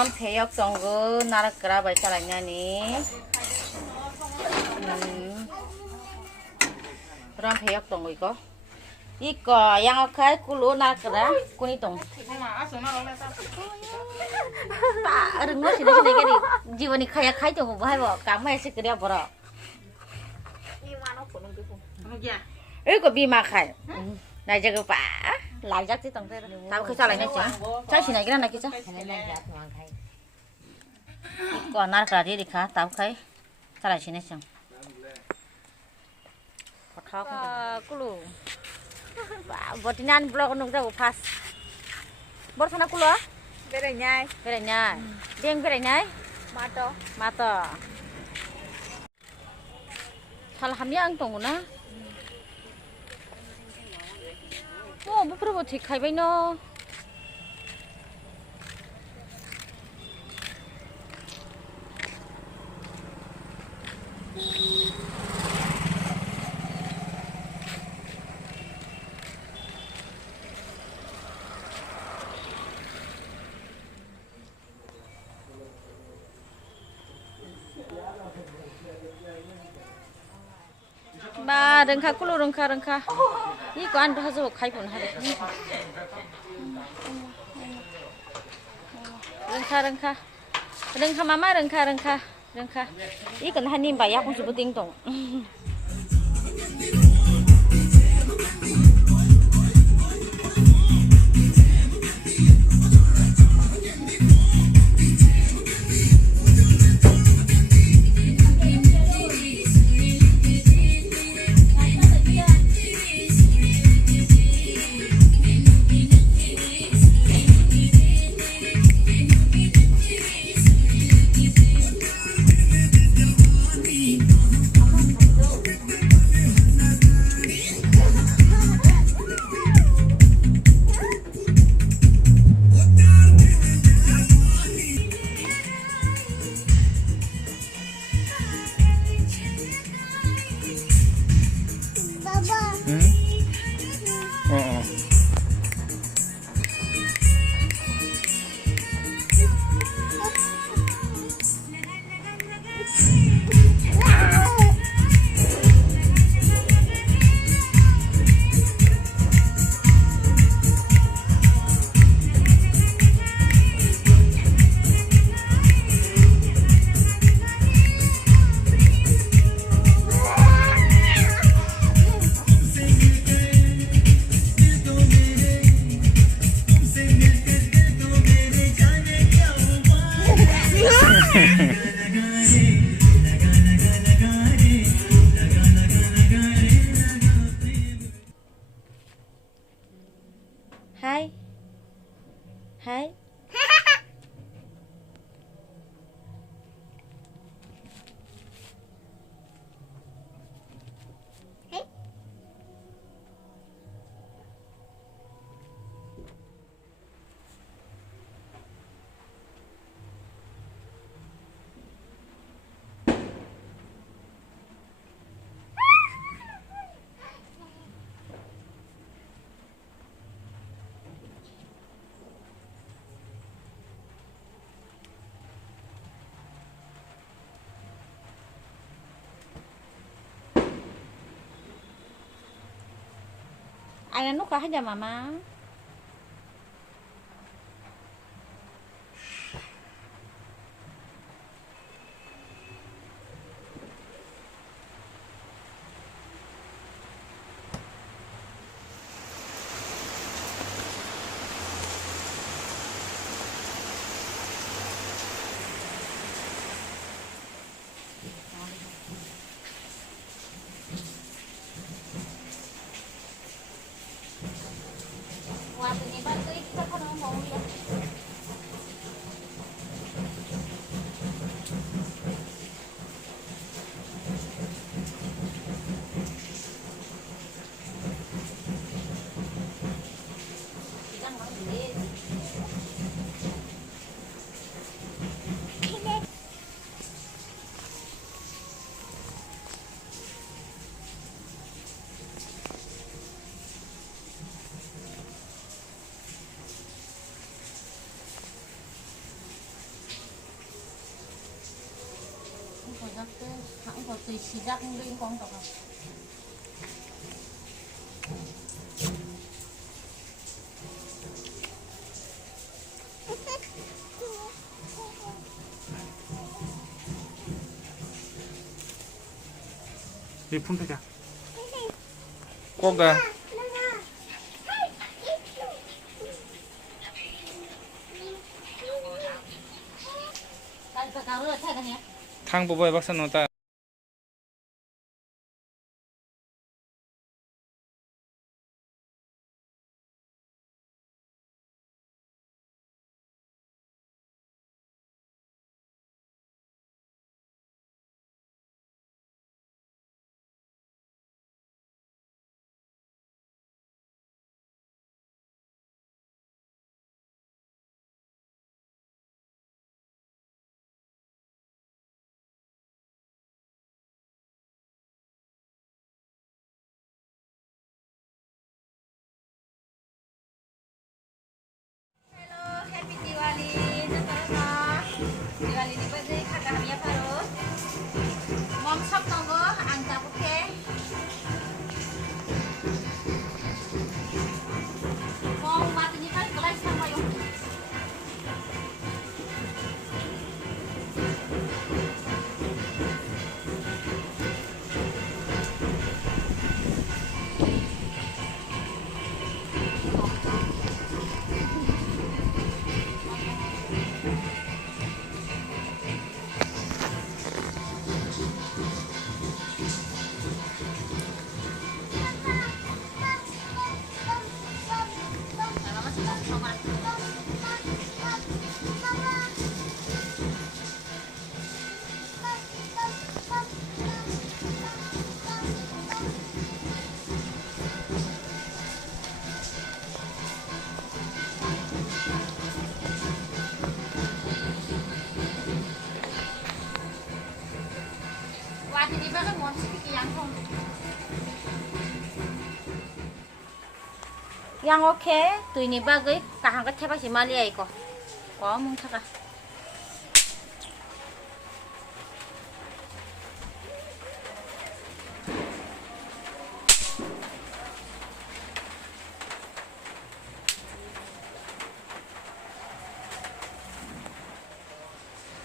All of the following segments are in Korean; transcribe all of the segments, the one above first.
그럼 배역 정근 나라끄라 발사랑냐니. 그럼 배역 정근 이거 양어카이 꿀로 나라끄라 꾸니동. đừng nói gì đấy cái đi gì mà đi khai khai cho một hai vợ cả mấy sẽ cái đeo bờ ấy có bị mà khai này cho cái phá lại chắc tí tổng thế tao cứ sao lại này chứ chắc chỉ này cái này kia chứ còn nát cả đi khá tao khai sao lại chỉ này chẳng có thóc cứ lù bớt tin ăn blog nung ra pass bớt thằng nào cứ lù Berai nyai. Dieng berai nyai. Mato. Hal hamnya ang tong na. Oh, bupro bo thik khai bai no. Ba rengka kulo rengka 이거 안 가서 가입은 하래 랭카 마마 랭카 이건 한님 봐 약혼 주부 띵동 Hai. Ai nó có hết giờ mà từ 시작 đến con tộc 이 품대자. 꼬가. thang bộ bơi bác sân nó ta. Happy Diwali, Diwali ini berarti kakak kami apa lo? Mom shop nonggo, angka oke. Mau matinya kan kelas sama yuk. Ini bakal mau sedikit yang oke, tuh ini bagai kahang ke cepat sih Malia iko, ngomong cakap.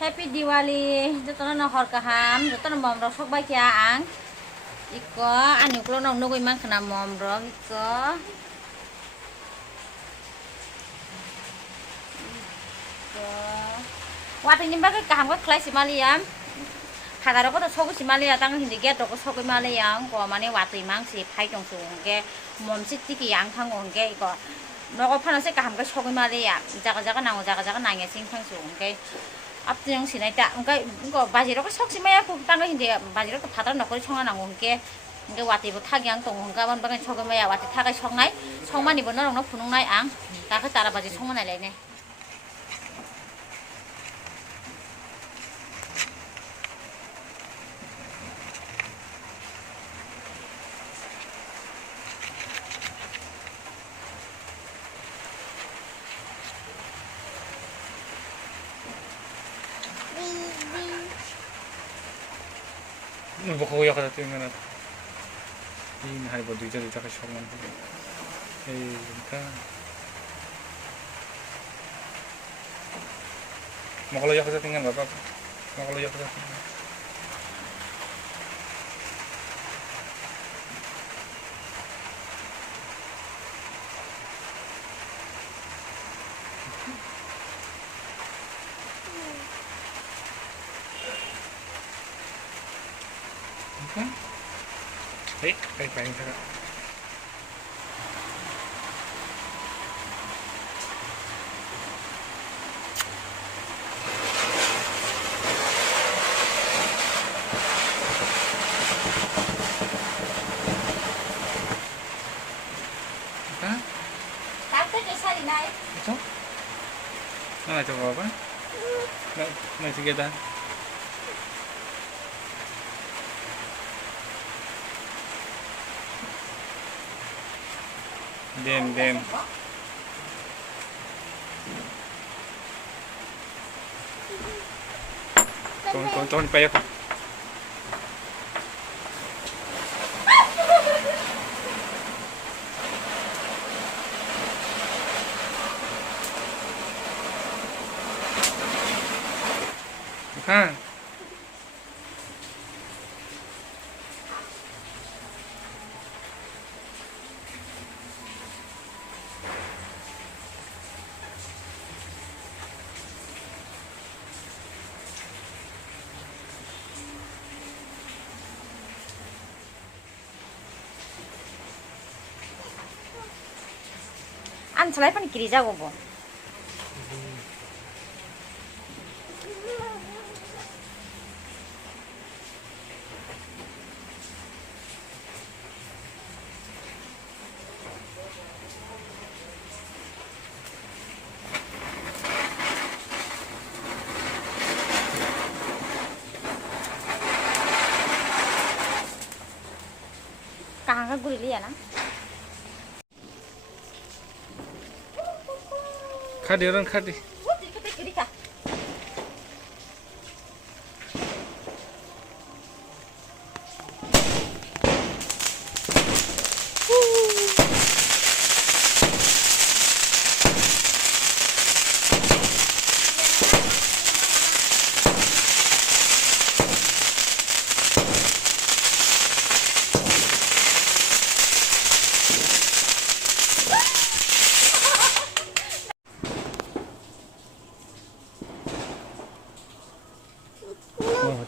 Happy Diwali, joto na hor kaham, joto na mom rok sok bai kya ang. Iko anyuk lo nong nugui mang kena mom rok iko. Wati nyimba ke kaham ke klai si Maliam. Kata rok to sogu si Malia tang hindi get rok sogu Maliam ko mane wati mang si pai jong su ke mom si tiki yang thang ong ke iko. Noko phana se kaham ke sogu Malia, jaga jaga nang jaga jaga nang ye sing thang su ke. 앞뒤형 지내다 그러니까 이거 바지로 속심해야 그 땅을 이제 바지로 바다로 넣고 청하는 건게 이게 와티부 타기양 동원가 반방에 저거면 와티 타가 속나이 속만 입으는 너 분홍나이 앙다 그 따라 바지 속만 알래네 뭐 거기 약간 뜨면은 이 하이 뭐 늦어 늦어 같이 하면 에이 그러니까 뭐 kalau 약간 tinggal nggak apa-apa mau kalau 약간 baik baik kakak. Ito? Ano ito ba? Sige ta. Dem. Tuan payah. 칸. 안 살라이 파니 길이 자고 뭐. 강한 구리리야 나. 카드 이런 카드. 이렇게 그리까.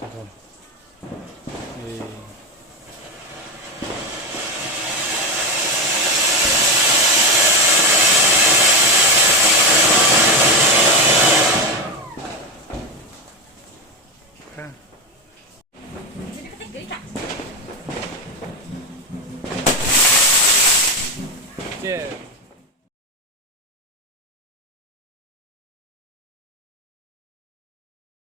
잠깐. 예. 칸. 예.